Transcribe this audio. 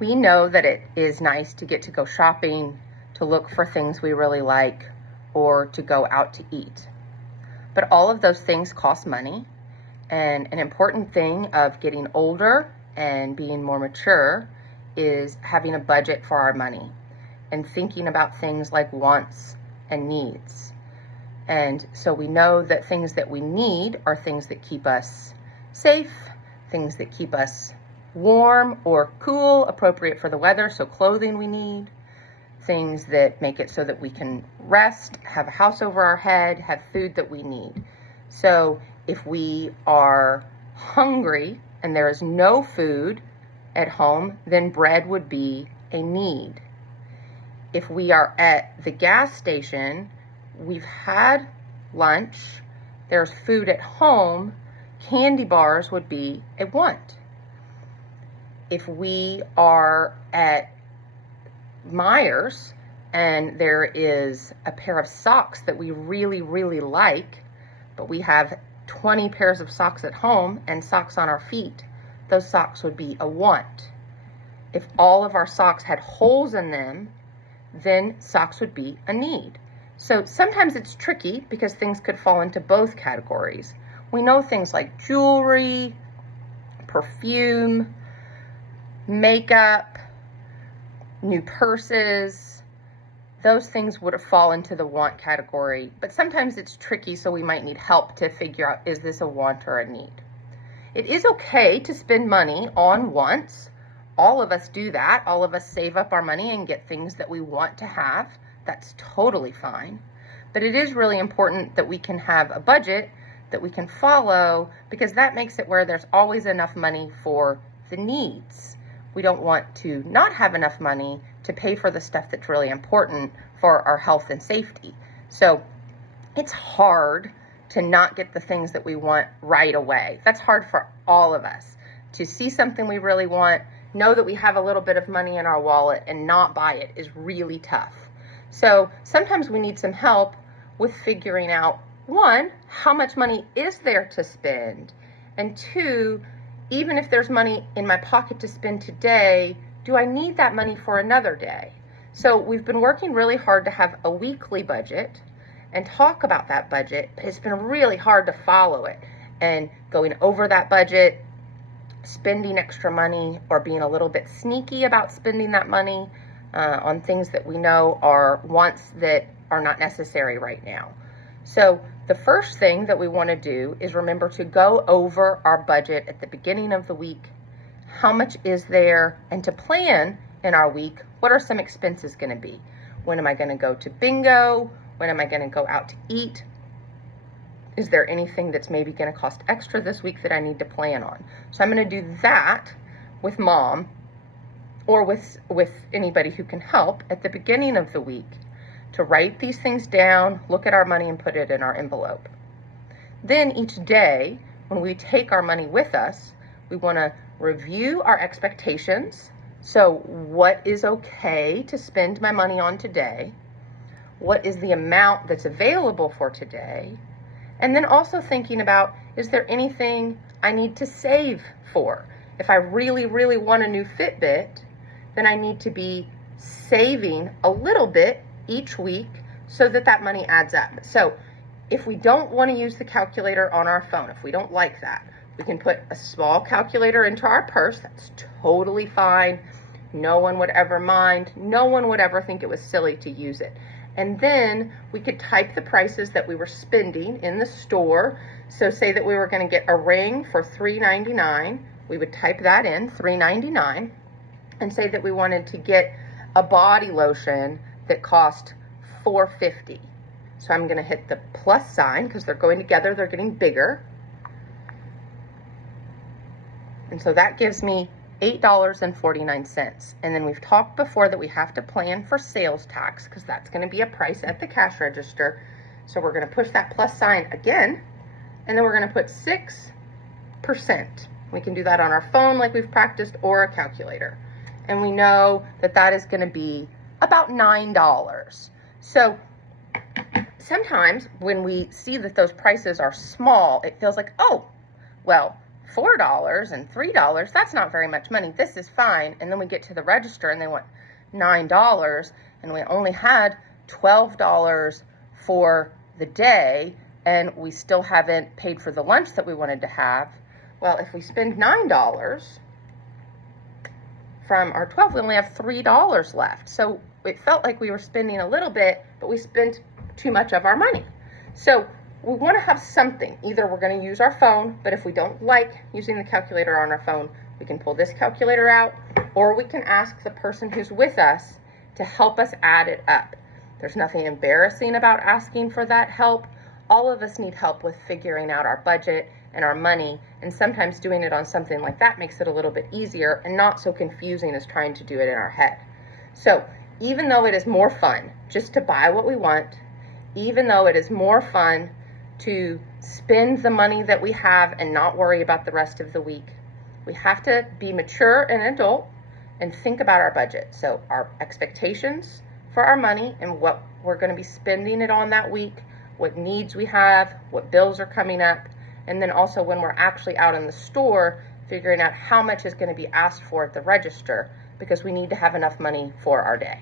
We know that it is nice to get to go shopping, to look for things we really like, or to go out to eat. But all of those things cost money, and an important thing of getting older and being more mature is having a budget for our money and thinking about things like wants and needs. And so we know that things that we need are things that keep us safe, things that keep us warm or cool, appropriate for the weather, so clothing we need, things that make it so that we can rest, have a house over our head, have food that we need. So if we are hungry and there is no food at home, then bread would be a need. If we are at the gas station, we've had lunch, there's food at home, candy bars would be a want. If we are at Myers and there is a pair of socks that we really, really like, but we have 20 pairs of socks at home and socks on our feet, those socks would be a want. If all of our socks had holes in them, then socks would be a need. So sometimes it's tricky because things could fall into both categories. We know things like jewelry, perfume, makeup, new purses, those things would fall into the want category, but sometimes it's tricky, so we might need help to figure out, is this a want or a need? It is okay to spend money on wants. All of us do that. All of us save up our money and get things that we want to have. That's totally fine. But it is really important that we can have a budget that we can follow, because that makes it where there's always enough money for the needs. We don't want to not have enough money to pay for the stuff that's really important for our health and safety. So it's hard to not get the things that we want right away. That's hard for all of us. To see something we really want, know that we have a little bit of money in our wallet and not buy it is really tough. So sometimes we need some help with figuring out, one, how much money is there to spend? And two, even if there's money in my pocket to spend today, do I need that money for another day? So we've been working really hard to have a weekly budget and talk about that budget, but it's been really hard to follow it. And going over that budget, spending extra money, or being a little bit sneaky about spending that money on things that we know are wants that are not necessary right now. So the first thing that we want to do is remember to go over our budget at the beginning of the week. How much is there? And to plan in our week, what are some expenses going to be? When am I going to go to bingo? When am I going to go out to eat? Is there anything that's maybe going to cost extra this week that I need to plan on? So I'm going to do that with mom or with anybody who can help at the beginning of the week, to write these things down, look at our money, and put it in our envelope. Then each day, when we take our money with us, we want to review our expectations. So what is okay to spend my money on today? What is the amount that's available for today? And then also thinking about, is there anything I need to save for? If I really, really want a new Fitbit, then I need to be saving a little bit each week so that that money adds up. So if we don't want to use the calculator on our phone, if we don't like that, we can put a small calculator into our purse. That's totally fine. No one would ever mind. No one would ever think it was silly to use it. And then we could type the prices that we were spending in the store. So say that we were going to get a ring for $3.99. We would type that in, $3.99, and say that we wanted to get a body lotion that cost $4.50. So I'm going to hit the plus sign because they're going together. They're getting bigger. And so that gives me $8.49. And then we've talked before that we have to plan for sales tax because that's going to be a price at the cash register. So we're going to push that plus sign again, and then we're going to put 6%. We can do that on our phone like we've practiced, or a calculator. And we know that that is going to be about $9. So sometimes when we see that those prices are small, it feels like, oh, well, $4 and $3, that's not very much money. This is fine. And then we get to the register and they want $9, and we only had $12 for the day, and we still haven't paid for the lunch that we wanted to have. Well, if we spend $9 from our 12, we only have $3 left. So it felt like we were spending a little bit, but we spent too much of our money. So we want to have something. Either we're going to use our phone, but if we don't like using the calculator on our phone, we can pull this calculator out, or we can ask the person who's with us to help us add it up. There's nothing embarrassing about asking for that help. All of us need help with figuring out our budget and our money, and sometimes doing it on something like that makes it a little bit easier and not so confusing as trying to do it in our head. So even though it is more fun just to buy what we want, even though it is more fun to spend the money that we have and not worry about the rest of the week, we have to be mature and adult and think about our budget. So our expectations for our money and what we're going to be spending it on that week, what needs we have, what bills are coming up, and then also when we're actually out in the store, figuring out how much is going to be asked for at the register, because we need to have enough money for our day.